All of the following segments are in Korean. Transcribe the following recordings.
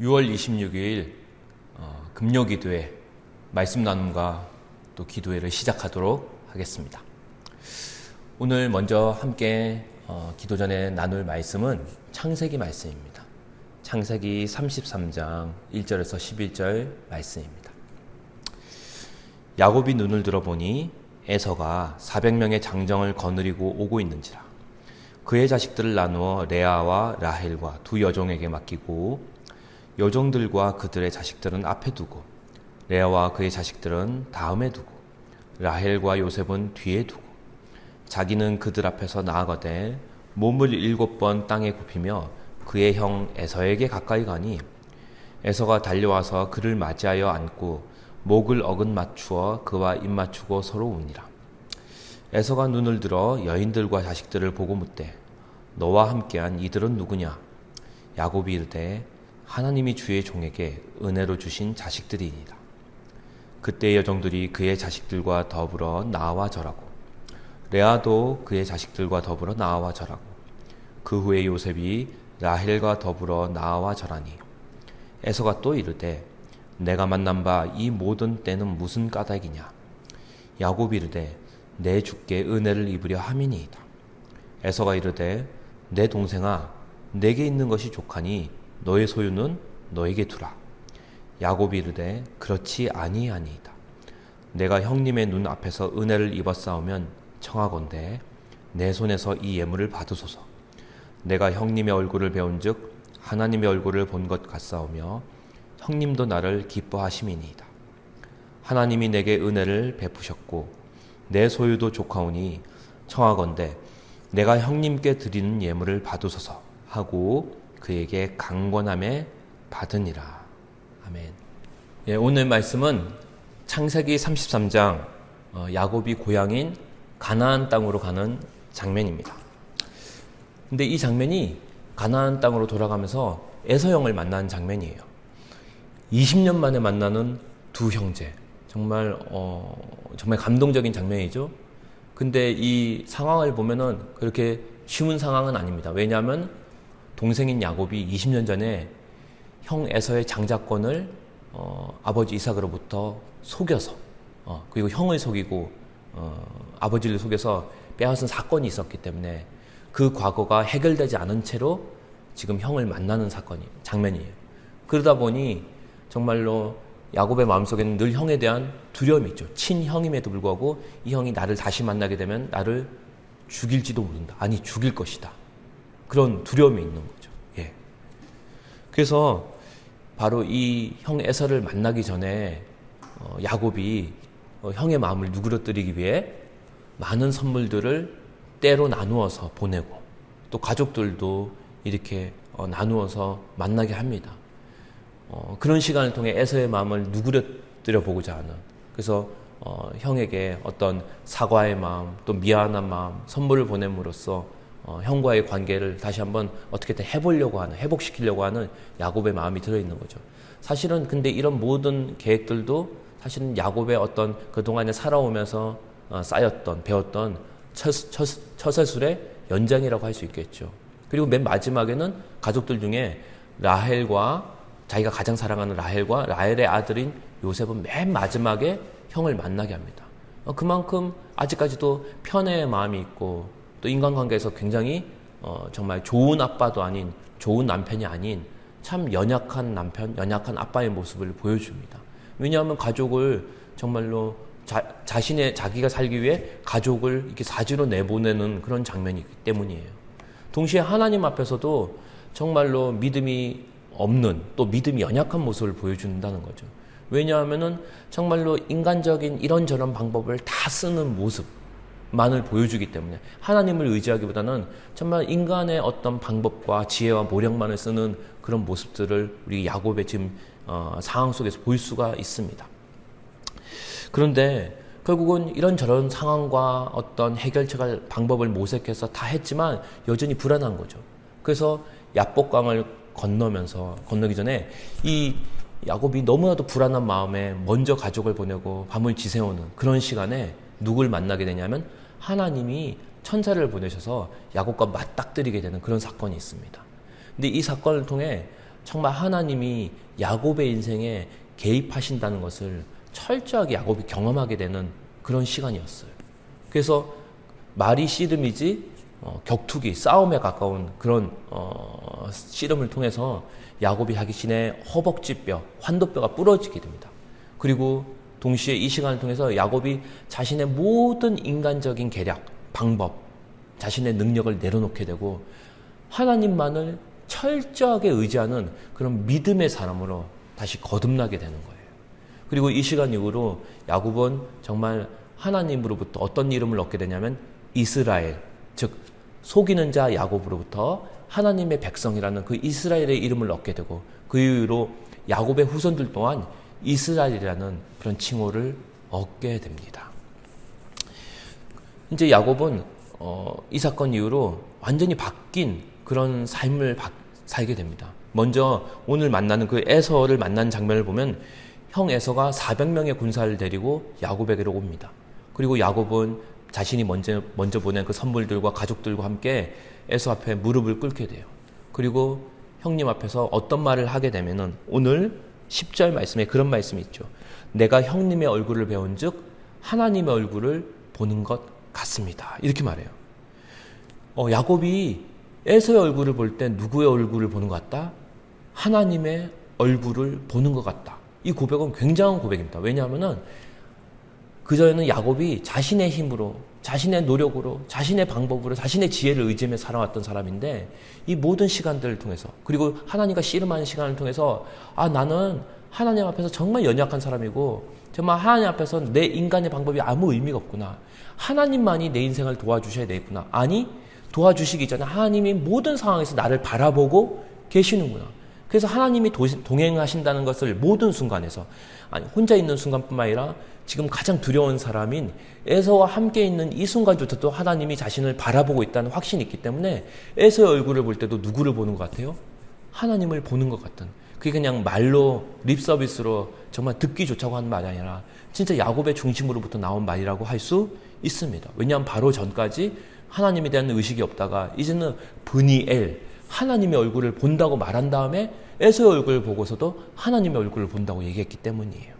6월 26일 금요기도회 말씀 나눔과 또 기도회를 시작하도록 하겠습니다. 오늘 먼저 함께 기도 전에 나눌 말씀은 창세기 말씀입니다. 창세기 33장 1절에서 11절 말씀입니다. 야곱이 눈을 들어보니 에서가 400명의 장정을 거느리고 오고 있는지라. 그의 자식들을 나누어 레아와 라헬과 두 여종에게 맡기고 여종들과 그들의 자식들은 앞에 두고 레아와 그의 자식들은 다음에 두고 라헬과 요셉은 뒤에 두고 자기는 그들 앞에서 나아가되 몸을 7번 땅에 굽히며 그의 형 에서에게 가까이 가니 에서가 달려와서 그를 맞이하여 안고 목을 어긋 맞추어 그와 입 맞추고 서로 우니라. 에서가 눈을 들어 여인들과 자식들을 보고 묻되 너와 함께한 이들은 누구냐? 야곱이 이르되 하나님이 주의 종에게 은혜로 주신 자식들이니라. 그때 여종들이 그의 자식들과 더불어 나와 절하고 레아도 그의 자식들과 더불어 나와 절하고 그 후에 요셉이 라헬과 더불어 나와 절하니 에서가 또 이르되 내가 만난 바 이 모든 때는 무슨 까닭이냐? 야곱이 이르되 내 주께 은혜를 입으려 함이니이다. 에서가 이르되 내 동생아 내게 있는 것이 족하니 너의 소유는 너에게 두라. 야곱이 이르되 그렇지 아니하니이다. 내가 형님의 눈 앞에서 은혜를 입었사오면 청하건대 내 손에서 이 예물을 받으소서. 내가 형님의 얼굴을 배운즉 하나님의 얼굴을 본 것 같사오며 형님도 나를 기뻐하심이니이다. 하나님이 내게 은혜를 베푸셨고 내 소유도 족하오니 청하건대 내가 형님께 드리는 예물을 받으소서 하고 그에게 강권함에 받으니라. 아멘. 오늘 말씀은 창세기 33장 야곱이 고향인 가나안 땅으로 가는 장면입니다. 근데 이 장면이 가나안 땅으로 돌아가면서 에서 형을 만나는 장면이에요. 20년 만에 만나는 두 형제. 정말 감동적인 장면이죠. 근데 이 상황을 보면은 그렇게 쉬운 상황은 아닙니다. 왜냐하면 동생인 야곱이 20년 전에 형 에서의 장자권을 아버지 이삭으로부터 속여서 그리고 형을 속이고 아버지를 속여서 빼앗은 사건이 있었기 때문에 그 과거가 해결되지 않은 채로 지금 형을 만나는 장면이에요. 그러다 보니 정말로 야곱의 마음속에는 늘 형에 대한 두려움이 있죠. 친형임에도 불구하고 이 형이 나를 다시 만나게 되면 나를 죽일지도 모른다. 아니 죽일 것이다. 그런 두려움이 있는 거죠. 그래서 바로 이 형 에서를 만나기 전에 야곱이 형의 마음을 누그러뜨리기 위해 많은 선물들을 때로 나누어서 보내고 또 가족들도 이렇게 나누어서 만나게 합니다. 그런 시간을 통해 에서의 마음을 누그러뜨려 보고자 하는, 그래서 형에게 어떤 사과의 마음 또 미안한 마음 선물을 보냄으로써 형과의 관계를 다시 한번 어떻게든 해보려고 하는, 회복시키려고 하는 야곱의 마음이 들어있는 거죠. 사실은 근데 이런 모든 계획들도 사실은 야곱의 어떤 그동안에 살아오면서 쌓였던, 배웠던 처세술의 연장이라고 할 수 있겠죠. 그리고 맨 마지막에는 가족들 중에 라헬과, 자기가 가장 사랑하는 라헬과 라헬의 아들인 요셉은 맨 마지막에 형을 만나게 합니다. 그만큼 아직까지도 편애의 마음이 있고 또 인간관계에서 굉장히 정말 좋은 아빠도 아닌, 좋은 남편이 아닌 참 연약한 남편, 연약한 아빠의 모습을 보여줍니다. 왜냐하면 가족을 정말로 자기가 살기 위해 가족을 이렇게 사지로 내보내는 그런 장면이기 때문이에요. 동시에 하나님 앞에서도 정말로 믿음이 없는, 또 믿음이 연약한 모습을 보여준다는 거죠. 왜냐하면은 정말로 인간적인 이런저런 방법을 다 쓰는 모습만을 보여주기 때문에 하나님을 의지하기보다는 정말 인간의 어떤 방법과 지혜와 모략만을 쓰는 그런 모습들을 우리 야곱의 지금 상황 속에서 볼 수가 있습니다. 그런데 결국은 이런저런 상황과 어떤 해결책을 방법을 모색해서 다 했지만 여전히 불안한 거죠. 그래서 야복강을 건너기 전에 이 야곱이 너무나도 불안한 마음에 먼저 가족을 보내고 밤을 지새우는 그런 시간에 누굴 만나게 되냐면 하나님이 천사를 보내셔서 야곱과 맞닥뜨리게 되는 그런 사건이 있습니다. 근데 이 사건을 통해 정말 하나님이 야곱의 인생에 개입하신다는 것을 철저하게 야곱이 경험하게 되는 그런 시간이었어요. 그래서 말이 씨름이지 격투기, 싸움에 가까운 그런 씨름을 통해서 야곱이 자신의 허벅지뼈, 환도뼈가 부러지게 됩니다. 그리고 동시에 이 시간을 통해서 야곱이 자신의 모든 인간적인 계략, 방법, 자신의 능력을 내려놓게 되고 하나님만을 철저하게 의지하는 그런 믿음의 사람으로 다시 거듭나게 되는 거예요. 그리고 이 시간 이후로 야곱은 정말 하나님으로부터 어떤 이름을 얻게 되냐면 이스라엘, 즉 속이는 자 야곱으로부터 하나님의 백성이라는 그 이스라엘의 이름을 얻게 되고 그 이후로 야곱의 후손들 또한 이스라엘이라는 그런 칭호를 얻게 됩니다. 이제 야곱은 이 사건 이후로 완전히 바뀐 그런 삶을 살게 됩니다. 먼저 오늘 만나는 그 에서를 만난 장면을 보면 형 에서가 400명의 군사를 데리고 야곱에게로 옵니다. 그리고 야곱은 자신이 먼저 보낸 그 선물들과 가족들과 함께 에서 앞에 무릎을 꿇게 돼요. 그리고 형님 앞에서 어떤 말을 하게 되면은 오늘 10절 말씀에 그런 말씀이 있죠. 내가 형님의 얼굴을 배운 즉 하나님의 얼굴을 보는 것 같습니다. 이렇게 말해요. 야곱이 에서의 얼굴을 볼 때 누구의 얼굴을 보는 것 같다? 하나님의 얼굴을 보는 것 같다. 이 고백은 굉장한 고백입니다. 왜냐하면은 그전에는 야곱이 자신의 힘으로, 자신의 노력으로, 자신의 방법으로, 자신의 지혜를 의지하며 살아왔던 사람인데 이 모든 시간들을 통해서 그리고 하나님과 씨름하는 시간을 통해서 나는 하나님 앞에서 정말 연약한 사람이고 정말 하나님 앞에서 내 인간의 방법이 아무 의미가 없구나. 하나님만이 내 인생을 도와주셔야 되겠구나. 아니 도와주시기 전에 하나님이 모든 상황에서 나를 바라보고 계시는구나. 그래서 하나님이 동행하신다는 것을 모든 순간에서 혼자 있는 순간뿐만 아니라 지금 가장 두려운 사람인 에서와 함께 있는 이 순간조차도 하나님이 자신을 바라보고 있다는 확신이 있기 때문에 에서의 얼굴을 볼 때도 누구를 보는 것 같아요? 하나님을 보는 것 같은. 그게 그냥 말로 립서비스로 정말 듣기 좋자고 하는 말이 아니라 진짜 야곱의 중심으로부터 나온 말이라고 할 수 있습니다. 왜냐하면 바로 전까지 하나님에 대한 의식이 없다가 이제는 브니엘, 하나님의 얼굴을 본다고 말한 다음에 에서의 얼굴을 보고서도 하나님의 얼굴을 본다고 얘기했기 때문이에요.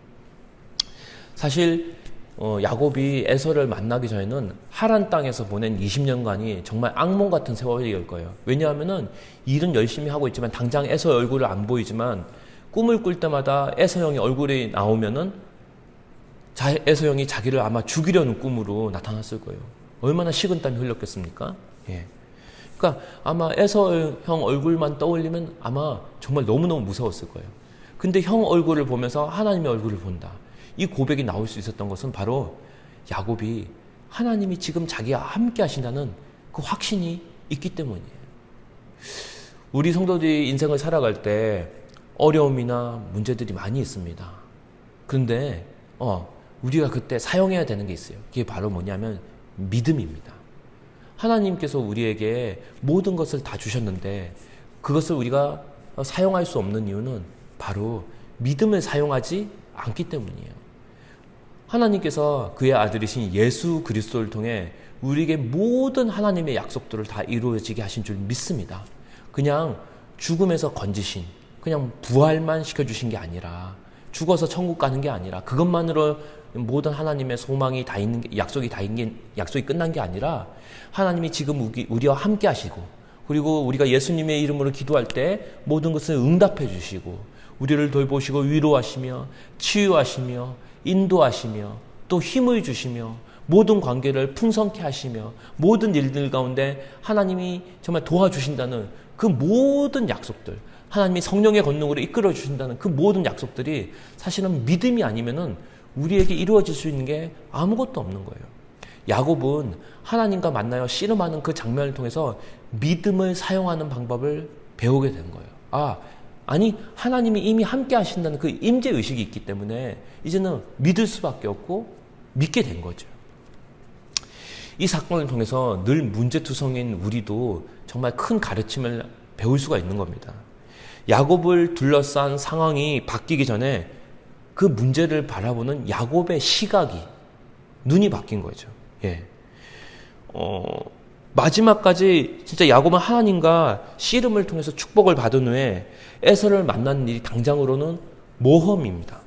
사실 야곱이 에서를 만나기 전에는 하란 땅에서 보낸 20년간이 정말 악몽 같은 세월일 거예요. 왜냐하면은 일은 열심히 하고 있지만 당장 에서의 얼굴을 안 보이지만 꿈을 꿀 때마다 에서 형의 얼굴이 나오면은 에서 형이 자기를 아마 죽이려는 꿈으로 나타났을 거예요. 얼마나 식은땀이 흘렸겠습니까? 예. 그러니까 아마 에서 형 얼굴만 떠올리면 아마 정말 너무너무 무서웠을 거예요. 근데 형 얼굴을 보면서 하나님의 얼굴을 본다. 이 고백이 나올 수 있었던 것은 바로 야곱이 하나님이 지금 자기와 함께 하신다는 그 확신이 있기 때문이에요. 우리 성도들이 인생을 살아갈 때 어려움이나 문제들이 많이 있습니다. 그런데 우리가 그때 사용해야 되는 게 있어요. 그게 바로 뭐냐면 믿음입니다. 하나님께서 우리에게 모든 것을 다 주셨는데 그것을 우리가 사용할 수 없는 이유는 바로 믿음을 사용하지 않기 때문이에요. 하나님께서 그의 아들이신 예수 그리스도를 통해 우리에게 모든 하나님의 약속들을 다 이루어지게 하신 줄 믿습니다. 그냥 죽음에서 건지신, 그냥 부활만 시켜주신 게 아니라 죽어서 천국 가는 게 아니라 그것만으로 모든 하나님의 소망이 다 있는 게, 약속이 끝난 게 아니라 하나님이 지금 우리와 함께 하시고 그리고 우리가 예수님의 이름으로 기도할 때 모든 것을 응답해 주시고 우리를 돌보시고 위로하시며 치유하시며 인도하시며 또 힘을 주시며 모든 관계를 풍성케 하시며 모든 일들 가운데 하나님이 정말 도와주신다는 그 모든 약속들, 하나님이 성령의 권능으로 이끌어 주신다는 그 모든 약속들이 사실은 믿음이 아니면은 우리에게 이루어질 수 있는 게 아무것도 없는 거예요. 야곱은 하나님과 만나여 씨름하는 그 장면을 통해서 믿음을 사용하는 방법을 배우게 된 거예요. 아니 하나님이 이미 함께 하신다는 그 임재 의식이 있기 때문에 이제는 믿을 수밖에 없고 믿게 된 거죠. 이 사건을 통해서 늘 문제투성인 우리도 정말 큰 가르침을 배울 수가 있는 겁니다. 야곱을 둘러싼 상황이 바뀌기 전에 그 문제를 바라보는 야곱의 시각이, 눈이 바뀐 거죠. 예. 마지막까지 진짜 야곱은 하나님과 씨름을 통해서 축복을 받은 후에 에서를 만나는 일이 당장으로는 모험입니다.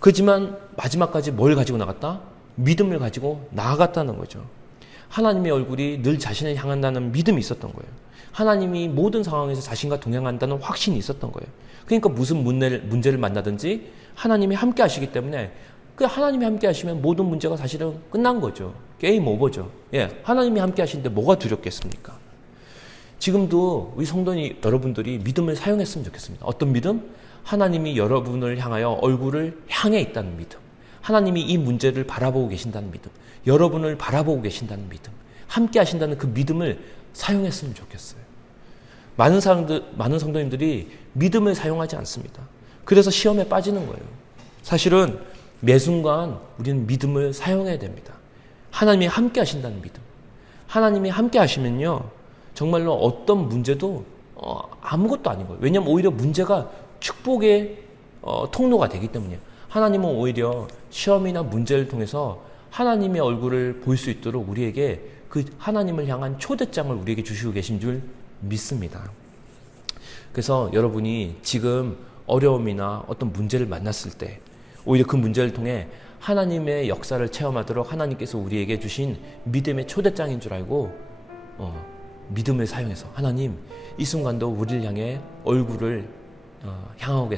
그렇지만 마지막까지 뭘 가지고 나갔다? 믿음을 가지고 나아갔다는 거죠. 하나님의 얼굴이 늘 자신을 향한다는 믿음이 있었던 거예요. 하나님이 모든 상황에서 자신과 동행한다는 확신이 있었던 거예요. 그러니까 무슨 문제를 만나든지 하나님이 함께 하시기 때문에 그 하나님이 함께 하시면 모든 문제가 사실은 끝난 거죠. 게임 오버죠. 예, 하나님이 함께 하시는데 뭐가 두렵겠습니까? 지금도 우리 성도님 여러분들이 믿음을 사용했으면 좋겠습니다. 어떤 믿음? 하나님이 여러분을 향하여 얼굴을 향해 있다는 믿음. 하나님이 이 문제를 바라보고 계신다는 믿음. 여러분을 바라보고 계신다는 믿음. 함께 하신다는 그 믿음을 사용했으면 좋겠어요. 많은 성도님들이 믿음을 사용하지 않습니다. 그래서 시험에 빠지는 거예요. 사실은 매 순간 우리는 믿음을 사용해야 됩니다. 하나님이 함께 하신다는 믿음. 하나님이 함께 하시면요, 정말로 어떤 문제도 아무것도 아닌 거예요. 왜냐하면 오히려 문제가 축복의 통로가 되기 때문이에요. 하나님은 오히려 시험이나 문제를 통해서 하나님의 얼굴을 볼 수 있도록 우리에게 그 하나님을 향한 초대장을 우리에게 주시고 계신 줄 믿습니다. 그래서 여러분이 지금 어려움이나 어떤 문제를 만났을 때 오히려 그 문제를 통해 하나님의 역사를 체험하도록 하나님께서 우리에게 주신 믿음의 초대장인 줄 알고 믿음을 사용해서 하나님 이 순간도 우리를 향해 얼굴을 향하고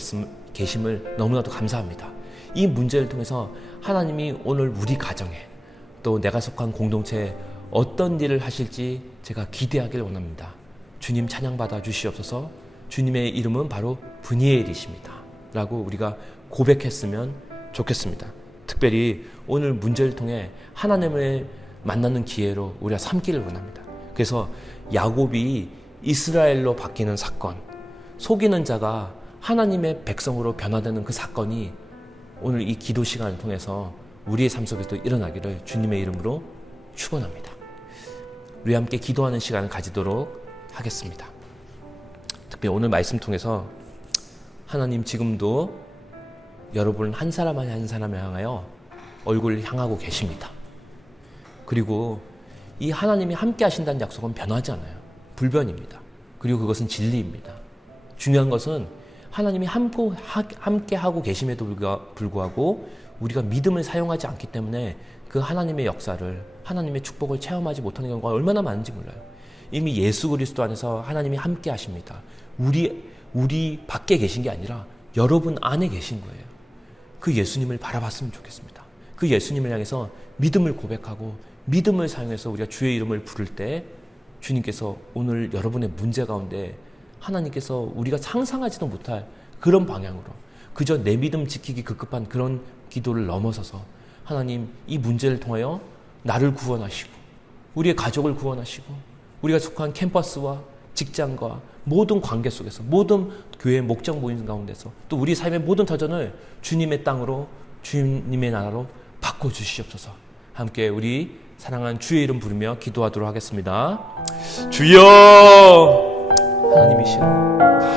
계심을 너무나도 감사합니다. 이 문제를 통해서 하나님이 오늘 우리 가정에 또 내가 속한 공동체에 어떤 일을 하실지 제가 기대하길 원합니다. 주님 찬양받아 주시옵소서. 주님의 이름은 바로 브니엘이십니다. 라고 우리가 고백했으면 좋겠습니다. 특별히 오늘 문제를 통해 하나님을 만나는 기회로 우리가 삼기를 원합니다. 그래서 야곱이 이스라엘로 바뀌는 사건, 속이는 자가 하나님의 백성으로 변화되는 그 사건이 오늘 이 기도 시간을 통해서 우리의 삶 속에서 일어나기를 주님의 이름으로 축원합니다. 우리 함께 기도하는 시간을 가지도록 하겠습니다. 특별히 오늘 말씀 통해서 하나님 지금도 여러분 한 사람 한 사람을 향하여 얼굴을 향하고 계십니다. 그리고 이 하나님이 함께 하신다는 약속은 변하지 않아요. 불변입니다. 그리고 그것은 진리입니다. 중요한 것은 하나님이 함께 하고 계심에도 불구하고 우리가 믿음을 사용하지 않기 때문에 그 하나님의 역사를, 하나님의 축복을 체험하지 못하는 경우가 얼마나 많은지 몰라요. 이미 예수 그리스도 안에서 하나님이 함께 하십니다. 우리 밖에 계신 게 아니라 여러분 안에 계신 거예요. 그 예수님을 바라봤으면 좋겠습니다. 그 예수님을 향해서 믿음을 고백하고 믿음을 사용해서 우리가 주의 이름을 부를 때 주님께서 오늘 여러분의 문제 가운데 하나님께서 우리가 상상하지도 못할 그런 방향으로 그저 내 믿음 지키기 급급한 그런 기도를 넘어서서 하나님 이 문제를 통하여 나를 구원하시고 우리의 가족을 구원하시고 우리가 속한 캠퍼스와 직장과 모든 관계 속에서 모든 교회 목장 모임 가운데서 또 우리 삶의 모든 터전을 주님의 땅으로 주님의 나라로 바꿔주시옵소서. 함께 우리 사랑하는 주의 이름 부르며 기도하도록 하겠습니다. 주여 하나님이시여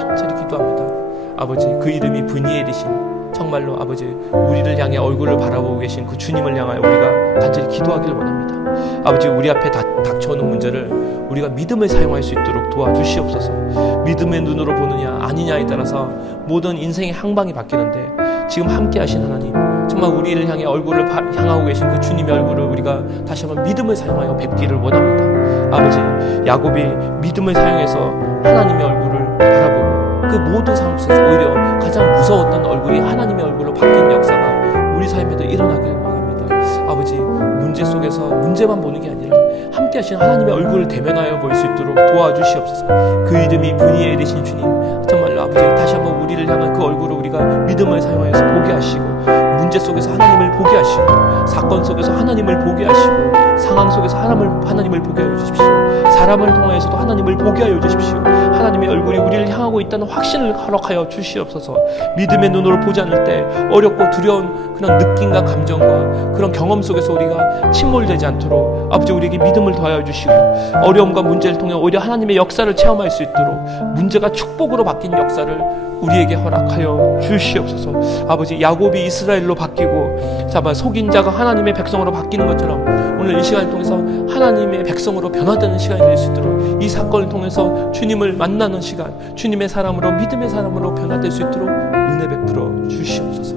간절히 기도합니다. 아버지 그 이름이 브니엘이신 정말로 아버지 우리를 향해 얼굴을 바라보고 계신 그 주님을 향하여 우리가 간절히 기도하기를 원합니다. 아버지 우리 앞에 닥쳐오는 문제를 우리가 믿음을 사용할 수 있도록 도와주시옵소서. 믿음의 눈으로 보느냐 아니냐에 따라서 모든 인생의 항방이 바뀌는데 지금 함께 하신 하나님 정말 우리를 향해 얼굴을 향하고 계신 그 주님의 얼굴을 우리가 다시 한번 믿음을 사용하여 뵙기를 원합니다. 아버지 야곱이 믿음을 사용해서 하나님의 얼굴을 바라보고 그 모든 상황 속에서 오히려 가장 무서웠던 얼굴이 하나님의 얼굴로 바뀐 역사가 우리 삶에도 일어나길 원합니다. 아버지 문제 속에서 문제만 보는 게 아니라 함께 하신 하나님의 얼굴을 대면하여 볼 수 있도록 도와주시옵소서. 그 이름이 브니엘이신 주님 정말로 아버지 다시 한번 우리를 향한 그 얼굴을 우리가 믿음을 사용하여서 보게 하시고 문제 속에서 하나님을 보게 하시고 사건 속에서 하나님을 보게 하시고 상황 속에서 하나님을 보게 하여 주십시오. 사람을 통하여서도 하나님을 보게 하여 주십시오. 하나님의 얼굴이 우리를 향하고 있다는 확신을 허락하여 주시옵소서. 믿음의 눈으로 보지 않을 때 어렵고 두려운 그런 느낌과 감정과 그런 경험 속에서 우리가 침몰되지 않도록 아버지 우리에게 믿음을 더하여 주시고 어려움과 문제를 통해 오히려 하나님의 역사를 체험할 수 있도록 문제가 축복으로 바뀐 역사를 우리에게 허락하여 주시옵소서. 아버지 야곱이 이스라엘로 바뀌고 속인 자가 하나님의 백성으로 바뀌는 것처럼 오늘 이 시간을 통해서 하나님의 백성으로 변화되는 시간이 될 수 있도록 이 사건을 통해서 주님을 만나는 시간, 주님의 사람으로 믿음의 사람으로 변화될 수 있도록 은혜 베풀어 주시옵소서.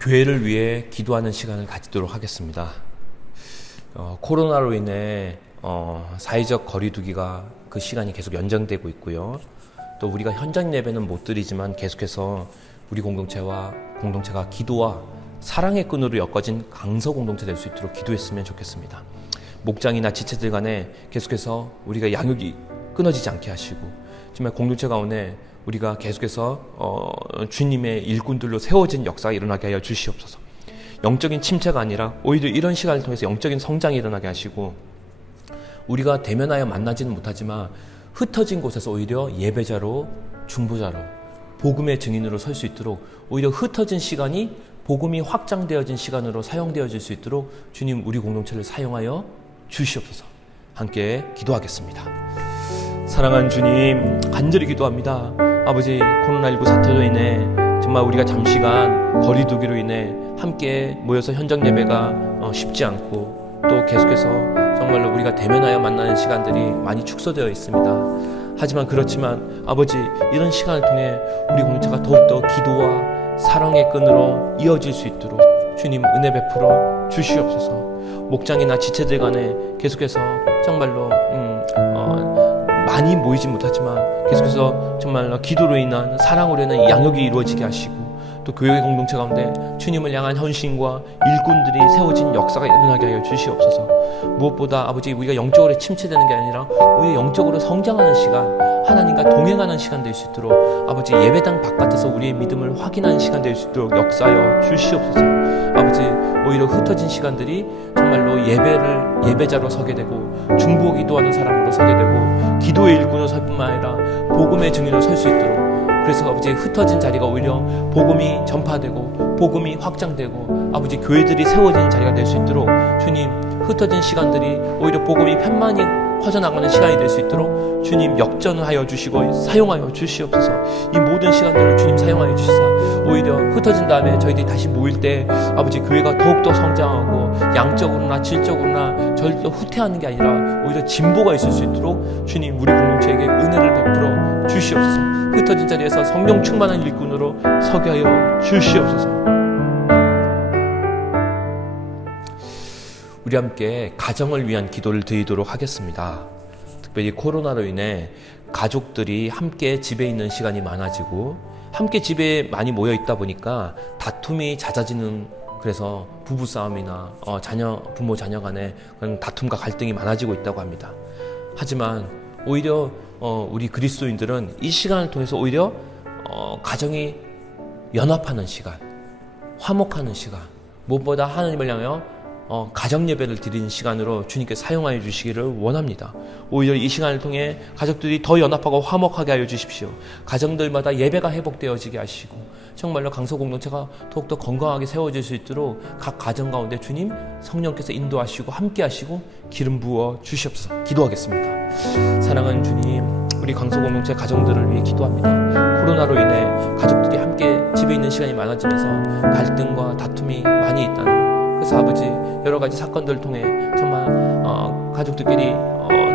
교회를 위해 기도하는 시간을 가지도록 하겠습니다. 코로나로 인해 사회적 거리두기가 그 시간이 계속 연장되고 있고요. 또 우리가 현장 예배는 못 드리지만 계속해서 우리 공동체가 기도와 사랑의 끈으로 엮어진 강서 공동체 될 수 있도록 기도했으면 좋겠습니다. 목장이나 지체들 간에 계속해서 우리가 양육이 끊어지지 않게 하시고 정말 공동체 가운데 우리가 계속해서 주님의 일꾼들로 세워진 역사가 일어나게 하여 주시옵소서. 영적인 침체가 아니라 오히려 이런 시간을 통해서 영적인 성장이 일어나게 하시고 우리가 대면하여 만나지는 못하지만 흩어진 곳에서 오히려 예배자로 중보자로 복음의 증인으로 설 수 있도록 오히려 흩어진 시간이 복음이 확장되어진 시간으로 사용되어질 수 있도록 주님 우리 공동체를 사용하여 주시옵소서. 함께 기도하겠습니다. 사랑하는 주님 간절히 기도합니다. 아버지 코로나19 사태로 인해 정말 우리가 잠시간 거리두기로 인해 함께 모여서 현장 예배가 쉽지 않고 또 계속해서 정말로 우리가 대면하여 만나는 시간들이 많이 축소되어 있습니다. 하지만 아버지 이런 시간을 통해 우리 공동체가 더욱더 기도와 사랑의 끈으로 이어질 수 있도록 주님 은혜 베풀어 주시옵소서. 목장이나 지체들 간에 계속해서 정말로 많이 모이지 못하지만 계속해서 정말로 기도로 인한 사랑으로 인한 양육이 이루어지게 하시고 또 교회 공동체 가운데 주님을 향한 헌신과 일꾼들이 세워진 역사가 일어나게 하여 주시옵소서. 무엇보다 아버지 우리가 영적으로 침체되는 게 아니라 오히려 영적으로 성장하는 시간, 하나님과 동행하는 시간 될 수 있도록 아버지 예배당 바깥에서 우리의 믿음을 확인하는 시간 될 수 있도록 역사하여 주시옵소서. 아버지 오히려 흩어진 시간들이 정말로 예배자로 서게 되고 중보 기도하는 사람으로 서게 되고 기도의 일꾼으로 설 뿐만 아니라 복음의 증인으로 설 수 있도록 그래서 아버지 흩어진 자리가 오히려 복음이 전파되고 복음이 확장되고 아버지 교회들이 세워지는 자리가 될 수 있도록 주님 흩어진 시간들이 오히려 복음이 편만히 퍼져나가는 시간이 될 수 있도록 주님 역전하여 주시고 사용하여 주시옵소서. 이 모든 시간들을 주님 사용하여 주시사 오히려 흩어진 다음에 저희들이 다시 모일 때 아버지 교회가 더욱더 성장하고 양적으로나 질적으로나 절대 후퇴하는 게 아니라 오히려 진보가 있을 수 있도록 주님 우리 공동체에게 은혜를 베풀어 주시옵소서. 흩어진 자리에서 성령 충만한 일꾼으로 서게 하여 주시옵소서. 우리 함께 가정을 위한 기도를 드리도록 하겠습니다. 특별히 코로나로 인해 가족들이 함께 집에 있는 시간이 많아지고 함께 집에 많이 모여 있다 보니까 다툼이 잦아지는 그래서 부부싸움이나 부모 자녀 간에 그런 다툼과 갈등이 많아지고 있다고 합니다. 하지만 오히려 우리 그리스도인들은 이 시간을 통해서 오히려 가정이 연합하는 시간, 화목하는 시간, 무엇보다 하나님을 향하여 가정 예배를 드리는 시간으로 주님께 사용하여 주시기를 원합니다. 오히려 이 시간을 통해 가족들이 더 연합하고 화목하게 하여 주십시오. 가정들마다 예배가 회복되어지게 하시고 정말로 강서 공동체가 더욱더 건강하게 세워질 수 있도록 각 가정 가운데 주님 성령께서 인도하시고 함께 하시고 기름 부어 주시옵소서. 기도하겠습니다. 사랑하는 주님, 우리 강서 공동체 가정들을 위해 기도합니다. 코로나로 인해 가족들이 함께 집에 있는 시간이 많아지면서 갈등과 다툼이 많이 있다는 그래서 아버지 여러 가지 사건들을 통해 정말 가족들끼리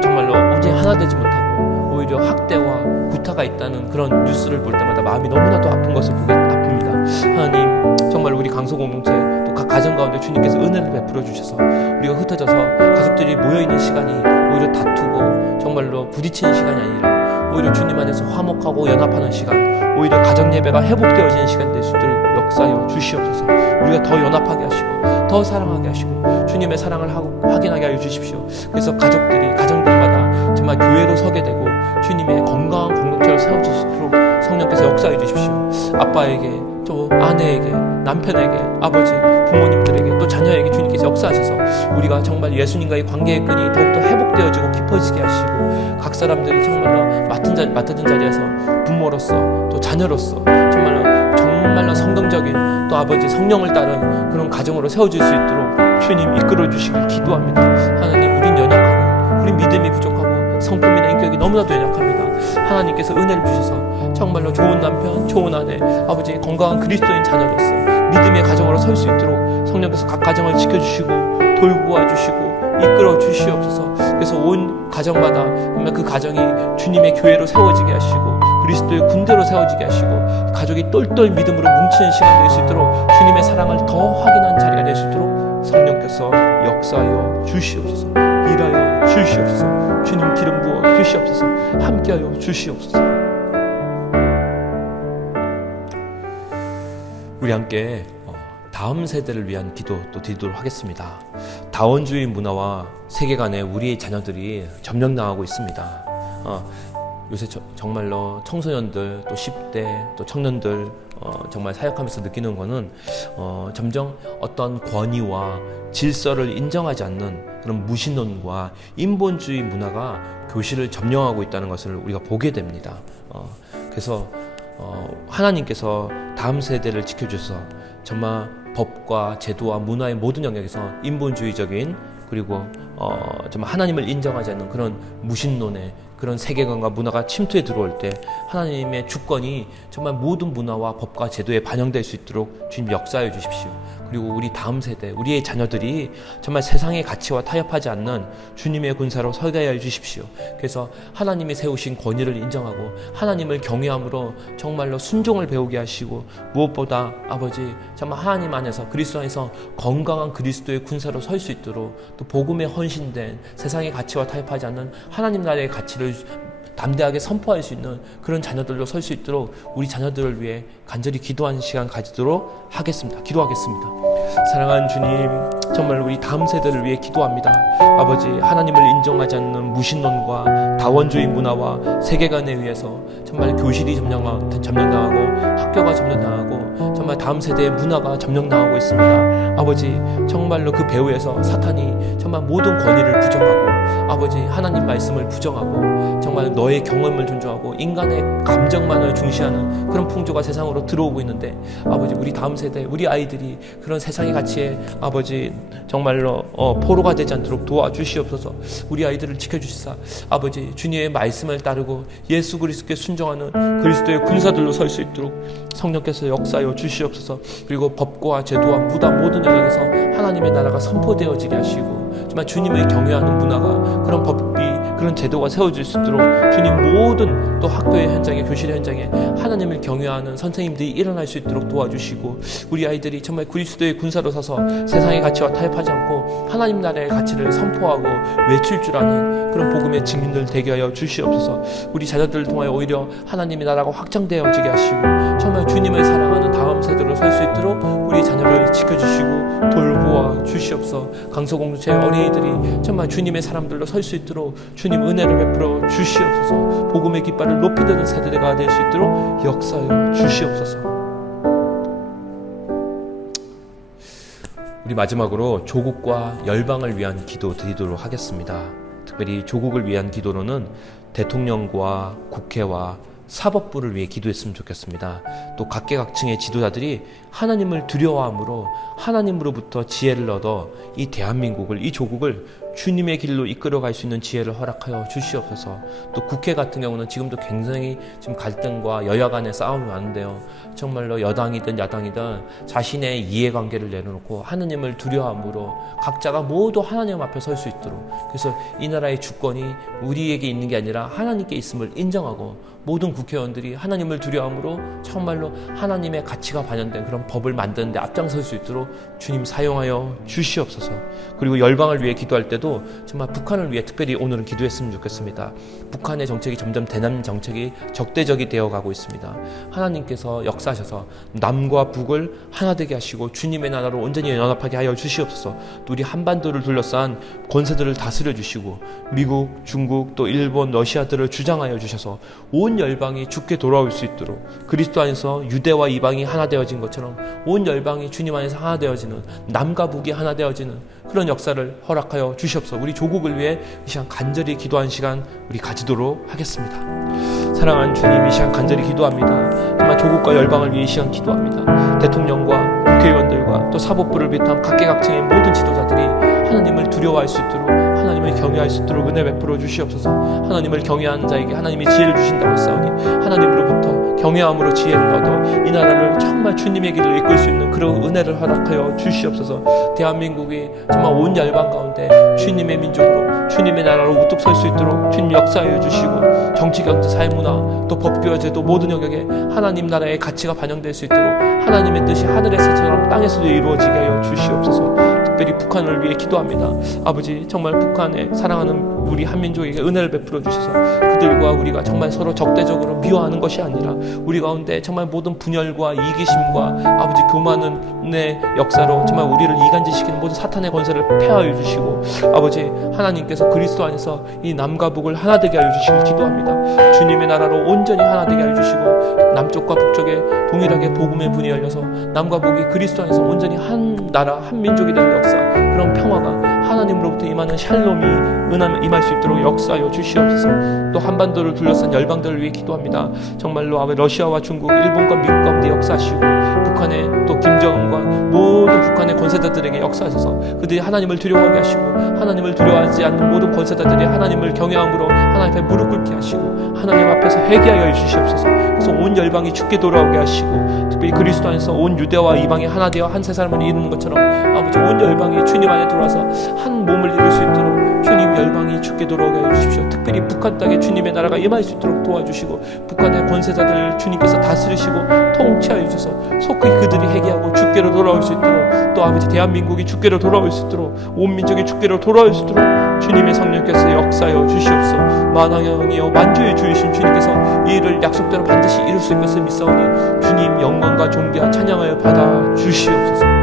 정말로 온전히 하나 되지 못하고 오히려 학대와 구타가 있다는 그런 뉴스를 볼 때마다 마음이 너무나도 아픈 것을 보게 아픕니다. 하나님 정말 우리 강서 공동체 또 각 가정 가운데 주님께서 은혜를 베풀어 주셔서 우리가 흩어져서 가족들이 모여있는 시간이 오히려 다투고 정말로 부딪히는 시간이 아니라 오히려 주님 안에서 화목하고 연합하는 시간 오히려 가정 예배가 회복되어지는 시간 될 수 있도록 역사하여 주시옵소서. 우리가 더 연합하게 하시고 더 사랑하게 하시고 주님의 사랑을 확인하게 하여 주십시오. 그래서 가정들마다 정말 교회로 서게 되고 주님의 건강한 공동체를 세워질 수 있도록 성령께서 역사해 주십시오. 아빠에게 또 아내에게 남편에게 아버지 부모님들에게 또 자녀에게 주님께서 역사하셔서 우리가 정말 예수님과의 관계의 끈이 더욱더 회복되어지고 깊어지게 하시고 각 사람들이 정말로 맡은 자리에서 부모로서 또 자녀로서 정말로 성경적인 또 아버지 성령을 따른 그런 가정으로 세워질 수 있도록 주님 이끌어 주시길 기도합니다. 하나님, 우린 연약하고 우린 믿음이 부족하고 성품이나 인격이 너무나도 연약합니다. 하나님께서 은혜를 주셔서 정말로 좋은 남편, 좋은 아내, 아버지 건강한 그리스도인 자녀로서 믿음의 가정으로 설 수 있도록 성령께서 각 가정을 지켜주시고 돌보아 주시고 이끌어 주시옵소서. 그래서 온 가정마다 정말 그 가정이 주님의 교회로 세워지게 하시고 그리스도의 군대로 세워지게 하시고 가족이 똘똘 믿음으로 뭉치는 시간 될 수 있도록 주님의 사랑을 더 확인한 자리가 될 수 있도록 성령께서 역사하여 주시옵소서. 일하여 주시옵소서. 주님 기름 부어 주시옵소서. 함께하여 주시옵소서. 우리 함께 다음 세대를 위한 기도 또 드리도록 하겠습니다. 다원주의 문화와 세계관에 우리의 자녀들이 점령당하고 있습니다. 요새 정말로 청소년들 또 10대 또 청년들 정말 사역하면서 느끼는 거는 점점 어떤 권위와 질서를 인정하지 않는 그런 무신론과 인본주의 문화가 교실을 점령하고 있다는 것을 우리가 보게 됩니다. 그래서 하나님께서 다음 세대를 지켜주셔서 정말 법과 제도와 문화의 모든 영역에서 인본주의적인 그리고 정말 하나님을 인정하지 않는 그런 무신론의 그런 세계관과 문화가 침투해 들어올 때 하나님의 주권이 정말 모든 문화와 법과 제도에 반영될 수 있도록 주님 역사해 주십시오. 그리고 우리 다음 세대, 우리의 자녀들이 정말 세상의 가치와 타협하지 않는 주님의 군사로 서게 해 주십시오. 그래서 하나님이 세우신 권위를 인정하고 하나님을 경외함으로 정말로 순종을 배우게 하시고 무엇보다 아버지 정말 하나님 안에서 그리스도 안에서 건강한 그리스도의 군사로 설 수 있도록 또 복음에 헌신된 세상의 가치와 타협하지 않는 하나님 나라의 가치를 담대하게 선포할 수 있는 그런 자녀들로 설 수 있도록 우리 자녀들을 위해 간절히 기도하는 시간 가지도록 하겠습니다. 기도하겠습니다. 사랑하는 주님, 정말 우리 다음 세대를 위해 기도합니다. 아버지, 하나님을 인정하지 않는 무신론과 다원주의 문화와 세계관에 의해서 정말 교실이 점령당하고 학교가 점령당하고 정말 다음 세대의 문화가 점령당하고 있습니다. 아버지, 정말로 그 배후에서 사탄이 정말 모든 권위를 부정하고 아버지 하나님 말씀을 부정하고 정말 너의 경험을 존중하고 인간의 감정만을 중시하는 그런 풍조가 세상으로 들어오고 있는데 아버지, 우리 다음 세대 우리 아이들이 그런 세상의 가치에 아버지 정말로 포로가 되지 않도록 도와주시옵소서. 우리 아이들을 지켜주시사 아버지 주님의 말씀을 따르고 예수 그리스도께 순종하는 그리스도의 군사들로 설 수 있도록 성령께서 역사하여 주시옵소서. 그리고 법과 제도와 무다 모든 영역에서 하나님의 나라가 선포되어지게 하시고 정말 주님을 경외하는 문화가 그런 법이 그런 제도가 세워질 수 있도록 주님 모든 또 학교의 현장에 교실의 현장에 하나님을 경외하는 선생님들이 일어날 수 있도록 도와주시고 우리 아이들이 정말 그리스도의 군사로 서서 세상의 가치와 타협하지 않고 하나님 나라의 가치를 선포하고 외칠 줄 아는 그런 복음의 증인들 되게 하여 주시옵소서. 우리 자녀들을 통하여 오히려 하나님의 나라가 확장되어지게 하시고 정말 주님을 사랑하는 다음 세대로 설 수 있도록 우리 자녀를 지켜주시고 돌보아 주시옵소서. 강서공동체 어린이들이 정말 주님의 사람들로 설 수 있도록 주님 은혜를 베풀어 주시옵소서. 복음의 깃발을 높이 드는 세대가 될 수 있도록 역사하여 주시옵소서. 우리 마지막으로 조국과 열방을 위한 기도 드리도록 하겠습니다. 특별히 조국을 위한 기도로는 대통령과 국회와 사법부를 위해 기도했으면 좋겠습니다. 또 각계각층의 지도자들이 하나님을 두려워함으로 하나님으로부터 지혜를 얻어 이 대한민국을, 이 조국을 주님의 길로 이끌어갈 수 있는 지혜를 허락하여 주시옵소서. 또 국회 같은 경우는 지금도 굉장히 지금 갈등과 여야 간의 싸움이 많은데요. 정말로 여당이든 야당이든 자신의 이해관계를 내려놓고 하나님을 두려워함으로 각자가 모두 하나님 앞에 설 수 있도록, 그래서 이 나라의 주권이 우리에게 있는 게 아니라 하나님께 있음을 인정하고 모든 국회의원들이 하나님을 두려워함으로 정말로 하나님의 가치가 반영된 그런 법을 만드는 데 앞장설 수 있도록 주님 사용하여 주시옵소서. 그리고 열방을 위해 기도할 때도 정말 북한을 위해 특별히 오늘은 기도했으면 좋겠습니다. 북한의 정책이 점점 대남 정책이 적대적이 되어가고 있습니다. 하나님께서 역사하셔서 남과 북을 하나 되게 하시고 주님의 나라로 온전히 연합하게 하여 주시옵소서. 또 우리 한반도를 둘러싼 권세들을 다스려 주시고 미국, 중국, 또 일본, 러시아들을 주장하여 주셔서 온 열방이 주께 돌아올 수 있도록 그리스도 안에서 유대와 이방이 하나 되어진 것처럼 온 열방이 주님 안에서 하나 되어지는, 남과 북이 하나 되어지는 그런 역사를 허락하여 주시옵소서. 우리 조국을 위해 이 시간 간절히 기도한 시간 우리 가지도록 하겠습니다. 사랑하는 주님, 이 시간 간절히 기도합니다. 정말 조국과 열방을 위해 이 시간 기도합니다. 대통령과 국회의원들 장관들과 또 사법부를 비롯한 각계각층의 모든 지도자들이 하나님을 두려워할 수 있도록, 하나님을 경외할 수 있도록 은혜 베풀어 주시옵소서. 하나님을 경외하는 자에게 하나님이 지혜를 주신다고 했사오니 하나님으로부터 경외함으로 지혜를 얻어 이 나라를 정말 주님의 길을 이끌 수 있는 그런 은혜를 허락하여 주시옵소서. 대한민국이 정말 온 열방 가운데 주님의 민족으로, 주님의 나라로 우뚝 설 수 있도록 주님 역사하여 주시고, 정치, 경제, 사회, 문화, 또 법규와 제도 모든 영역에 하나님 나라의 가치가 반영될 수 있도록 하나님의 뜻이 하늘에서처럼 땅에서도 이루어지게 하여 주시옵소서. 특별히 북한을 위해 기도합니다. 아버지, 정말 북한에 사랑하는 우리 한민족에게 은혜를 베풀어 주셔서 그들과 우리가 정말 서로 적대적으로 미워하는 것이 아니라 우리 가운데 정말 모든 분열과 이기심과 아버지 교만의 역사로 정말 우리를 이간질시키는 모든 사탄의 권세를 폐하여 주시고, 아버지 하나님께서 그리스도 안에서 이 남과 북을 하나 되게 하여 주시길 기도합니다. 주님의 나라로 온전히 하나 되게 하여 주시고, 남쪽과 북쪽에 동일하게 복음의 문이 열려서 남과 북이 그리스도 안에서 온전히 한 나라 한 민족이 되는 역사, 그런 평화가 하나님으로부터 임하는 샬롬이 임할 수 있도록 역사하여 주시옵소서. 또 한반도를 둘러싼 열방들을 위해 기도합니다. 정말로 러시아와 중국, 일본과 미국 가운데 역사하시고, 북한의 또 김정은과 모든 북한의 권세자들에게 역사하셔서 그들이 하나님을 두려워하게 하시고, 하나님을 두려워하지 않는 모든 권세자들이 하나님을 경외함으로 하나님 앞에 무릎 꿇게 하시고, 하나님 앞에서 회개하여 주시옵소서. 그래서 온 열방이 주께 돌아오게 하시고, 특별히 그리스도 안에서 온 유대와 이방이 하나 되어 한 세 사람을 이루는 것처럼 아버지 온 열방이 주님 안에 들어와서 한 몸을 이룰 수 있도록 주님 열방이 주께 돌아오게 해 주십시오. 특별히 북한 땅에 주님의 나라가 임할 수 있도록 도와주시고, 북한의 권세자들 주님께서 다스리시고 통치하여 주셔서 속히 그들이 회개하고 주께로 돌아올 수 있도록, 또 아버지 대한민국이 주께로 돌아올 수 있도록, 온 민족이 주께로 돌아올 수 있도록 주님의 성령께서 역사하여 주시옵소서. 만왕의 만주의 주이신 주님께서 이 일을 약속대로 반드시 이룰 수 있는 것을 믿사오니 주님 영광과 존귀와 찬양하여 받아 주시옵소서.